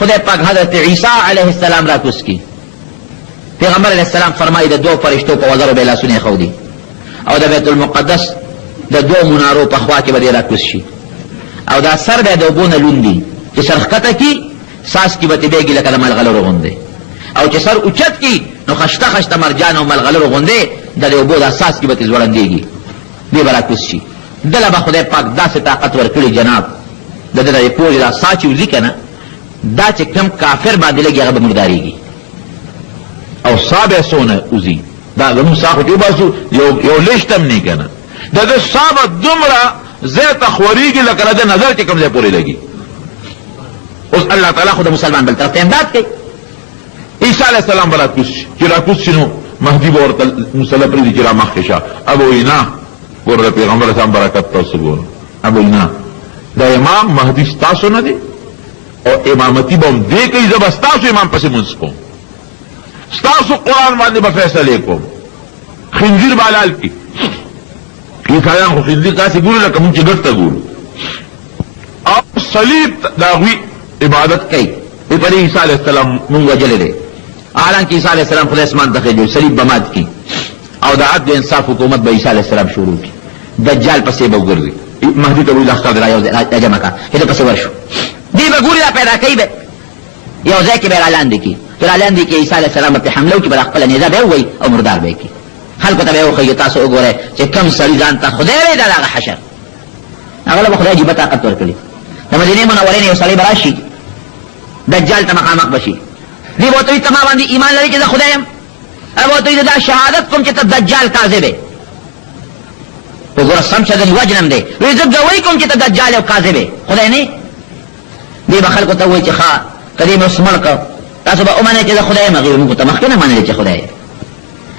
خدای پاک حضرت عیسی علیہ السلام را کوز کی. پیغمبر علیہ السلام فرمایي د دوه فرشتو په وزرو به لاسونه خودي او د بیت المقدس د دوه منارو په خوا کې به را کوز شي او دا سر به د وبونه لوندي چې سرخته کی ساس کی به بیګی لکه ملغلر غونډه او چې سر اوچت کی نو خشته خشته مرجان او ملغلر غونډه د وبو د اساس کی به ځوړندېږي دی برا کوز شي. دله به خدای پاک داسې طاقت ورکړي جناب د دې پوهې دا ساچ وزي کنه دا چې کم کافر باندې لګي هغه مرداريږي او صابه سونه وزي دا زمو ساخو جو باسو یو لشتم نه کنه دا د صابه دمره زیت خوريږي لکه د نظر کې کم ځای پورې لګي. اوس الله تعالی خود مسلمان بل طرف ته امداد کوي. عیسی علیہ السلام بلا کوش چې را کوش شنو مهدی ورته مصلی پرې چې را مخشه ابو اینا ګور پیغمبر اسلام برکت تاسو ګور ابو اینا دا امام مهدی تاسو نه دی او امامتی بم دې کوي زبستاسو امام پسې منځ کوم ستاسو قرآن باندې به فیصله کوم خنزیر بالال کی عیسایان خو خنزیر تاسې ګورو لکه مونږ چې ګټ ته ګورو او صلیب د هغوی عبادت کوي پر عیسی علیہ السلام مونږ وجلی دی حالانکه عیسی علیہ السلام خدای اسمان ته خېږي صلیب به مات کی او د عدل انصاف حکومت به عیسی علیہ السلام شروع کی دجال پسې به وګرځي مهدي ته وایي لښکر را جمع کا هغه پسې ورشو دی به ګوري را پیدا کوي به یو ځای کې به را لاندې کی چې را لاندې کې عیسی علیہ السلام په حمله وکړي بل خپل نیزه به وایي او مردار به کی خلکو ته به وخی تاسو وګورئ چې کم سړي ځان ته خدای لري دا هغه حشر هغه له خدای جیبه طاقت ورکړي د مدینه منورې یو سړی براشي دجال ته مخامخ بشي دی وته ته ما باندې ایمان لري چې زه خدایم او ته دا شهادت کوم چې ته دجال کاذب دی وګوره سم چې د وجنم دی وې زه ګوي کوم چې ته دجال او کاذب دی خدای نه دی به خلکو ته وایي چې ښا کدی مې اسمر کو تاسو به ومنئ چې زه خدایم هغې موږ ته مخکې نه منلې چې خدای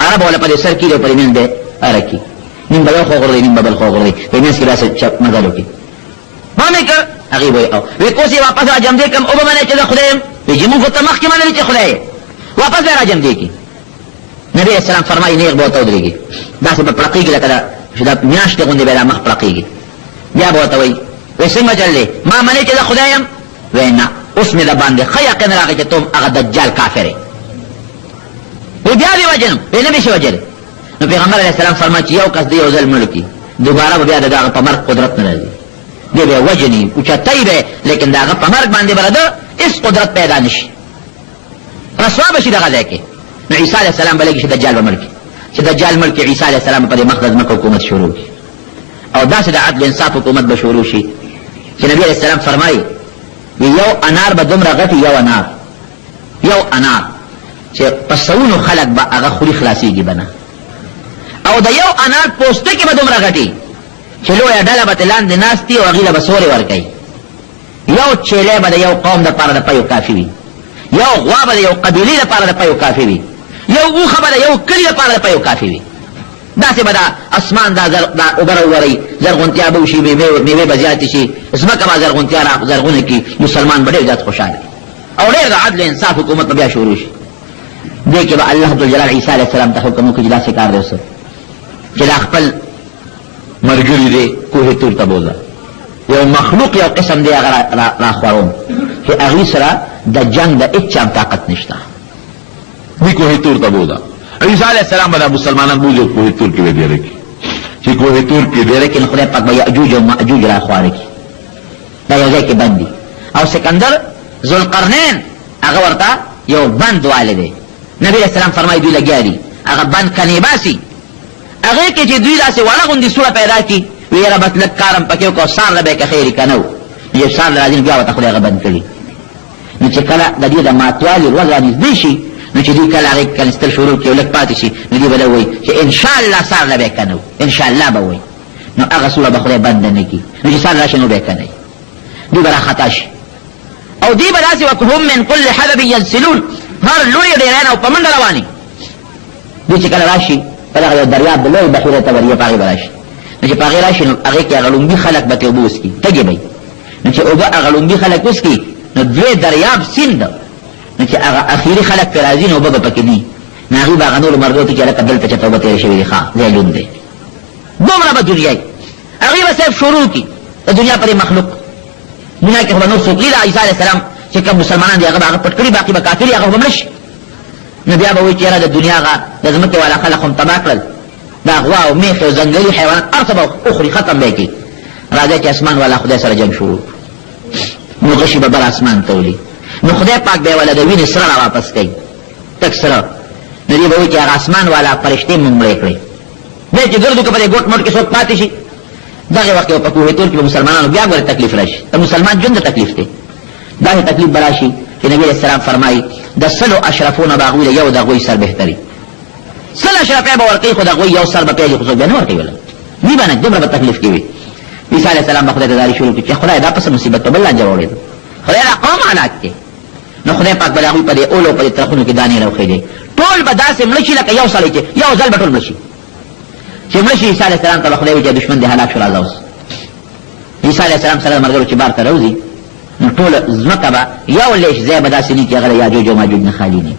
عرب ولا په دې سر کې او په مين دی ارکی نیم به یو خو غوړي نیم به بل خو غوړي په مینس کې راځي چې مزل وکړي باندې که هغه وای او وی کوسي واپس راځم دې کوم او به منئ چې زه خدایم وی موږ ته مخکې منلې چې خدای واپس راځم دې کې نبی اسلام فرمایي نیغ به تو درېږي داسې په پړقېږي لکه چې دا میاشتې غوندې به دا مخ پړقېږي بیا به ورته وایي وی څنګه چل دی ما منې چې زه خدایم وی نه اوس مې د باندې ښه یقین راغی چې ته هغه دجال کافر یې وی بیا دې وجنم وی نه مې شي وجلی نو پیغمبر علیه السلام فرمایي چې یو کس د یو ځل مړ کړي دوباره به بیا د هغه په مرګ قدرت نه راځي دی به وجني اوچتی به لیکن د هغه په مرګ باندې به د هېڅ قدرت پیدا نه شي رسوا به شي دغه ځای کې نو عیسی علیه السلام به لګي چې دجال به مړ کړي چې دجال مړ کړي عیسی علیه السلام په دې مخ د ځمکه حکومت شروع کړي او داسې د عدل انصاف حکومت به شروع شي چې نبی علیه السلام فرمایي یو انار به دومره غټي یو انار چې په سوونو خلک به هغه خوري خلاصېږي به نه او د یو انار پوستکي به دومره غټي چې لویه ډله به ترې لاندې ناست وي او هغې له به سورې ورکوي یو چیلی به د یو قوم دپاره د پیو کافي وي یو غوا به د یو قبیلې دپاره د پیو کافي وي یو اوښه به د یو کلي دپاره د پیو کافي وي داسې به دا اسمان دا اوبه راوورئ زرغونتیا به وشي میوې به زیاتې شي ځمکه به زرغونتیا زرغونه کړي مسلمان به ډېر زیات خوشحاله او ډېر د عدل انصاف حکومت به بیا شروع شي دې کې به الله عبدالجلال عیسی علیه السلام ته حکم وکړي چې داسې کار دی اوس چې دا خپل مرګري دی کوه تور ته بوځه یو مخلوق یو قسم دی هغه راخوروم چې هغې سره د جنگ د هېڅ چا طاقت نشته دی کوه تور ته بوځه عیسی علیہ السلام به مسلمانان بوځي او کوه تور کې به ډېره کړي چې کوه تور کې ډېره کړي نو خدای پاک به یأجوج او مأجوج راخواره کړي دا یو ځای کې بند دي او سکندر ذوالقرنین هغه ورته یو بند والی دی نبی علیہ السلام فرمایي دوی لګیا دي هغه بند کنې باسي هغې کې چې دوی داسې وړه غوندې سوړه پیدا کړي وی یاره بس لږ کارم پکې وکړو سار له به یې که خیر که نه و چې سار له راځي نو بیا ورته خدای هغه بند کړي نو چې کله د دې د ماتوالي ورځ را نږدې شي نو چې دوی کله هغې کنستل شروع کړي او لږ پاتې شي نو دوی به دا وایي چې انشاءالله سار له به یې که نه و انشاءالله به وایي نو هغه سوړه به خدای بنده نه کړي نو چې سار راشي نو به یې که نه دوی به راخطا شي او دوی به داسې وکړي هم من کل حدب ینسلون هر لوی ډېران او په منډه رواني دوی چې کله راشي په دغه یو دریاب د لوی بحیرې ته وري په هغې به راشي نو چې په هغې راشي نو هغې کې هغه لومبي خلک به ترې اوبه وڅکي تږي به نو چې اوبه هغه لومبي خلک وڅکي نو دوی دریاب سیند نو چې هغه اخري خلک پرې راځي نو اوبه به پکې دي نو هغې به هغه نورو مردو ته چې هلکه دلته چې توبه تېره شوې دي ښه ځای لوند دی دومره به دنیا یي هغې به صرف شروع کړي د دنیا پرې مخلوق دنیا کې خو به نور څوک لیده عیسی علیه السلام چې کوم مسلمانان دي هغه پټ کړي، باقي به کافر هغه به مړ شي. نو بیا به وایي چې یاره د دنیا هغه د ځمکې والا خلق هم تباه کړل، دا غوا او میخې او ځنګلي حیوانات هر څه به اخري، ختم به یې کړي. راځي چې اسمان والا خدای سره جنګ شروع، نو غشي به بر اسمان ته ولي، نو خدای پاک به یې والا د وینې سره را واپس کوي، تک سره. نو دې به وایي چې هغه اسمان والا فرشتې مونږ مړې کړې. بیا چې ګردو که په دې ګوټ موټ کې څوک پاتې شي، دغه وخت په کوهیتور کې به مسلمانانو بیا ګوره تکلیف راشي. د مسلمان ژوند د تکلیف دی، داسې تکلیف به راشي چې نبي علیه السلام فرمایي د سلو اشرفونه به هغوی له یو د هغوی سر بهتري. سل اشرفی به ورکوي، خو د هغوی یو سر به پیږي، خو څوک بیا نه ورکوي ولا نی به نه، دومره به تکلیف کې وي. عیسی علیه السلام به خدای ته زاري شروع کړي چې خدای دا پسې مصیبت په بل لانجه راوړې ده، خدای دا قوم هلاک کړي. نو خدای پاک به د هغوی په دې اولو په دې ترخونو کې دانې راوخېږي، ټول به داسې مړه شي لکه یو سړی چې یو ځل به ټول مړه شي. چې مړه شي عیسی علیه السلام ته به خدای وایي چې دښمن دې هلاک شو، راځه اوس. عیسی علیه السلام سره د ملګرو چې بار ته راوځي، نو ټول ځمکه به یو لیش ځای به داسې نه چې هغه له یاجوج او ماجوج نه خالي نه،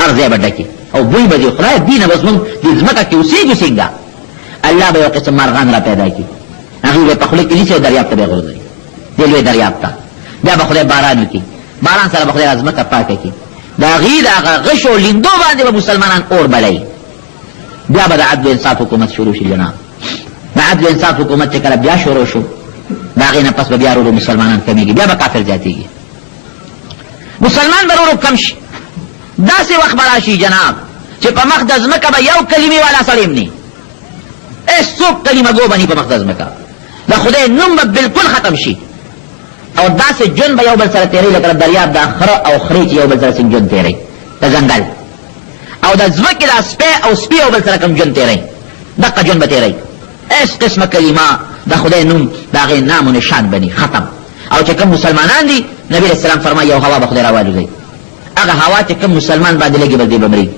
هر ځای به ډکې او بوی به دې خدای دي نه بس مونږ دې ځمکه کې اوسېږو څنګه. الله به یو قسم مارغان را پیدا کړي، هغوی به په خوله کې نیسي او دریاب ته به یې غورځوي، دې لوی دریاب ته. بیا به خدای باران وکړي، باران سره به خدای ځمکه پاکه کړي، د هغې د هغه غش او لیندو باندې به مسلمانان اور بلوي. بیا به د عدل و انصاف حکومت شروع شي. جناب د عدل و انصاف حکومت چې کله بیا شروع شو، د هغې نه پس به بیا ورو مسلمانان کمیږي، بیا به کافر زیاتېږي، مسلمان به ورو کم شي. داسې وخت به راشي جناب چې په مخ د ځمکه به یو کلمې والا سړی هم نه، هېڅوک کلمه ګو به نه په مخ د ځمکه، د خدای نوم به بلکل ختم شي. او داسې ژوند به یو بل سره تېروي لکه د دریاب دا خره او خرې چې یو بل سره څنګه ژوند تېروي، د ځنګل او د ځمکې دا سپی او سپي یو بل سره کوم ژوند تېروي، دقه ژوند به تېروي. هېڅ قسمه کلمه د خدای نوم د هغې نام و نشان بني ختم. او چې کوم مسلمانان دي، نبي علیه السلام فرمایي یو هوا به خدای راوالوځي، هغه هوا چې کوم مسلمان باندې لګي بس دی به مري،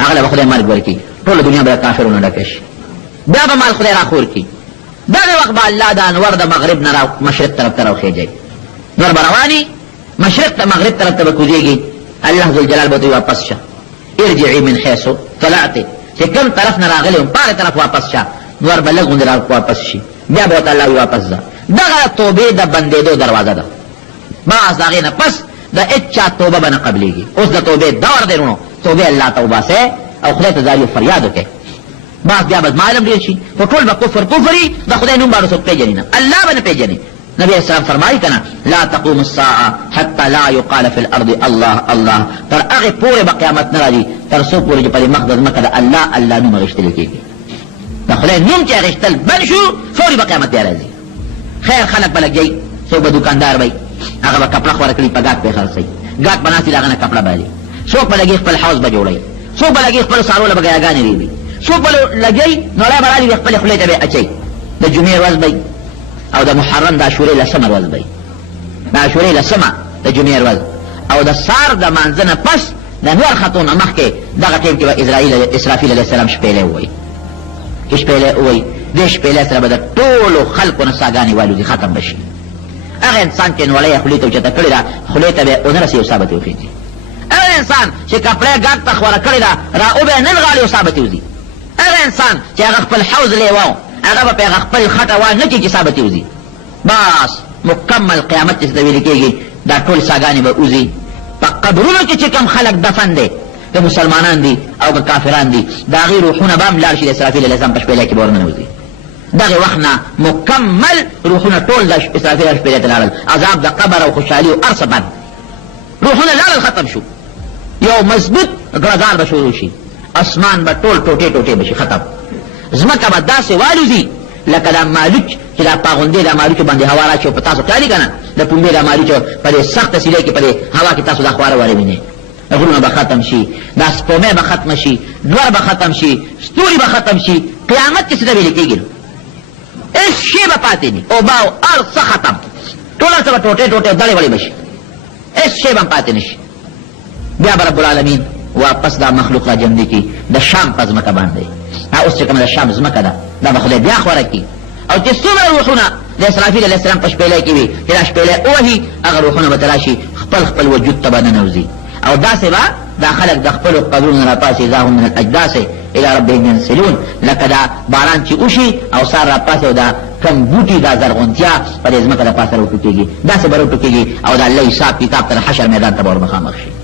هغه له به خدای مرګ ورکړي، ټوله دنیا به د کافرونو ډکه شي، بیا به مال خدای راخور کړي. دغه وخت به الله د انور د مغرب نه مشرق طرف ته راوخېږي، نور به رواني مشرق ته مغرب طرف ته به کوزېږي. الله ذوالجلال به ته واپس شه، ارجعي من حیث طلعتِ، چې کوم طرف نه راغلی وم په هغې طرف واپس شه، نور به لږ غوندې واپس شي، بیا به ورته الله واپس ځه. دغه توبې د بندېدو دروازه ده، بس د هغې نه پس د هېچا توبه به نه قبلېږي. اوس د توبې دور دی وروڼو، توبې الله ته وباسئ او خدای ته زاري فریاد وکړئ، بس بیا به زما علم ډېر شي، خو ټول به کفر وي، د خدای نوم به څوک پېژني نه، الله به نه پېژني. نبی اسلام فرمایي که نه لا تقوم الساعه حتى لا يقال في الارض الله الله، تر هغې پورې به قیامت نه راځي تر څو پورې چې په دې مخ د ځمکه د الله الله نوم اخېستلی کېږي. د خدای نوم چې اخېستل بند شو، فوري به قیامت بیا راځي. خیر خلک به لګي، څوک به دوکاندار وي، هغه به کپړه خوره کړي، په ګاټ به یې خرڅوي، ګاټ به ناستي د هغه نه کپړه بالي، څوک به لګي خپل حوض به جوړوي، څوک به لګي خپلو څاروو له به ګیاګانې ریبي، څوک به لګي نړۍ به رالي خپلې خولې ته به یې اچوي. د جمعې ورځ به او د محرم د عاشورې لسمه ورځ به د عاشورې لسمه د جمعې ورځ او د سار د مانځه نه پس د نور ختو نه مخکې دغه ټیم کې به اسرافیل علیه السلام شپېلې ووایي، چې شپېلې ووایي، دې شپېلې سره به د ټولو خلکو نه ساګانې والوځي، ختم به شي. هغه انسان چې نوړۍ یې خولې ته اوچته کړې ده، خولې ته به یې ونه رسي، یو سا به ترې وخېږي. هغه انسان چې کپړه ګاټ ته خوره کړې ده، را وبه یې ننغاړي، یو سا به ترې وځي. هغه انسان چې هغه خپل حوض لیوه هغه به په هغه خپل خټه وانه کړي چې سا به ترې وځي. بس مکمل قیامت چې ته ویل کېږي، دا ټول ساګانې به وځي. په قبرونو کې چې کوم خلک دفن دی، که مسلمانان دي او که کافران دي، د هغې روحونه به هم لاړ شي، د اسرافیل علیه السلام په شپېلۍ کې به ورننوځي. دغه وخت نه مکمل روحونه ټول د اسرافیل شپېلۍ ته لاړل، عذاب د قبر او خوشحالي او هر څه بند، روحونه لاړل، ختم شو. یو مضبوط ګړزار به شروع شي، اسمان به ټول ټوټې ټوټې به شي، ختم. ځمکه به داسې والوځي لکه دا مالوچ چې دا پاغوندې دا مالوچو باندې هوا راچي او په تاسو خیالي که نه د پنبې دا مالوچو په دې سخته سیلۍ کې په دې هوا کې تاسو دا خواره وارې وینئ، غرونه به ختم شي، دا سپومۍ به ختمه شي، نور به ختم شي، ستوري به ختم شي. قیامت کې څه ته ویل کېږي، هېڅ شی به پاتې نه، اوبه او هر څه ختم، ټول هر څه به ټوټې ټوټې دړې وړې به شي، هېڅ شی به هم پاتې نه شي. بیا به رب العالمین واپس دا مخلوق را جمع کړي د شام په ځمکه باندې. اوس چې کومه د شام ځمکه ده، دا به خدای بیا خوره کړي، او چې څومره روحونه د اسرافیل علیه السلام په شپېلۍ کې وي، چې دا شپېلۍ ووهي، هغه روحونه به ته راشي، خپل وجود ته به ننوځي، او داسې به دا خلک د خپلو قبرونو نه راپاسي، اذا هم من الاجداث الى ربهم ينسلون، لکه دا باران چې وشي او سار راپاسي او دا کم بوټي دا زرغونتیا په دې ځمکه د پاسه راوټوکېږي داسې به راوټوکېږي او د الله حساب کتاب تر حشر میدان ته به ور مخامخ شي